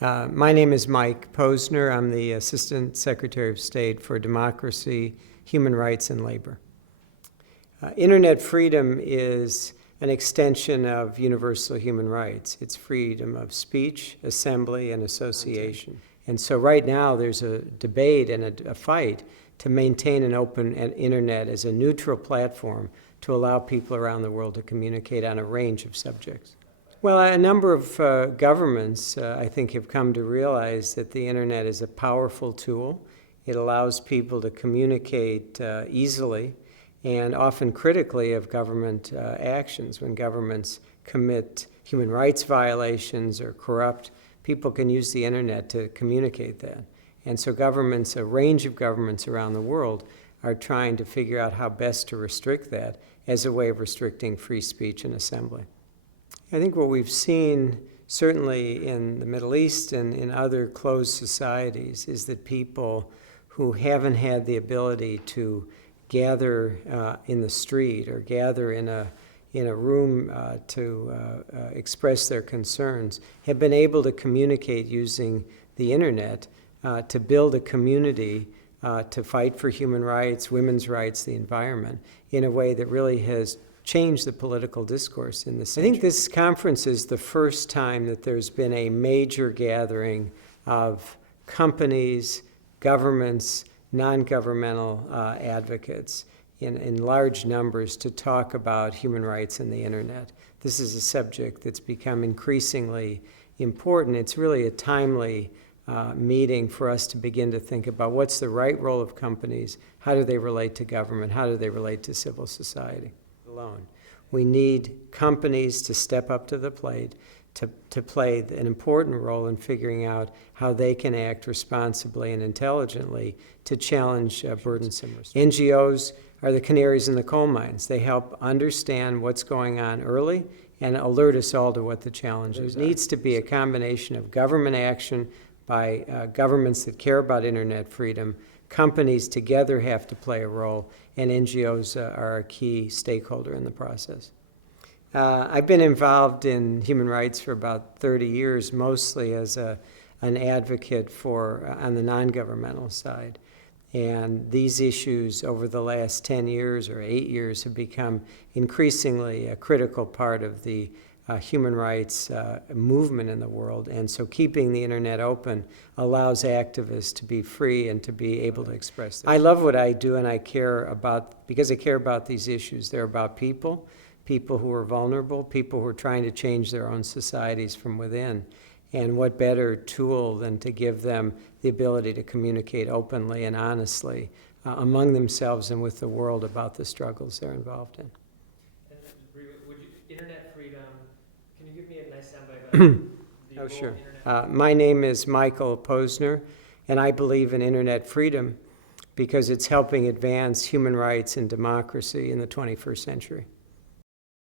My name is Mike Posner. I'm the Assistant Secretary of State for Democracy, Human Rights, and Labor. Internet freedom is an extension of universal human rights. It's freedom of speech, assembly, and association. And so right now there's a debate and a fight to maintain an open internet as a neutral platform to allow people around the world to communicate on a range of subjects. Well, a number of governments, I think, have come to realize that the internet is a powerful tool. It allows people to communicate easily and often critically of government actions. When governments commit human rights violations or corrupt, people can use the internet to communicate that. And so governments, a range of governments around the world, are trying to figure out how best to restrict that as a way of restricting free speech and assembly. I think what we've seen, certainly in the Middle East and in other closed societies, is that people who haven't had the ability to gather in the street or gather in a room to express their concerns have been able to communicate using the internet to build a community to fight for human rights, women's rights, the environment, in a way that really has changed the political discourse in this. I think this conference is the first time that there's been a major gathering of companies, governments, non-governmental advocates in large numbers to talk about human rights and the internet. This is a subject that's become increasingly important. It's really a timely meeting for us to begin to think about what's the right role of companies, how do they relate to government, how do they relate to civil society. Alone. We need companies to step up to the plate, to play an important role in figuring out how they can act responsibly and intelligently to challenge burdensome risks. NGOs are the canaries in the coal mines. They help understand what's going on early and alert us all to what the challenges are. There needs to be a combination of government action by governments that care about internet freedom. Companies together have to play a role, and NGOs are a key stakeholder in the process. I've been involved in human rights for about 30 years, mostly as an advocate on the non-governmental side. And these issues over the last 10 years or 8 years have become increasingly a critical part of the human rights movement in the world. And so keeping the internet open allows activists to be free and to be able to express their. I love what I do, and because I care about these issues. They're about people who are vulnerable, people who are trying to change their own societies from within. And what better tool than to give them the ability to communicate openly and honestly among themselves and with the world about the struggles they're involved in. Internet freedom, can you give me a nice soundbite about the Oh, sure. internet? My name is Michael Posner, and I believe in internet freedom because it's helping advance human rights and democracy in the 21st century.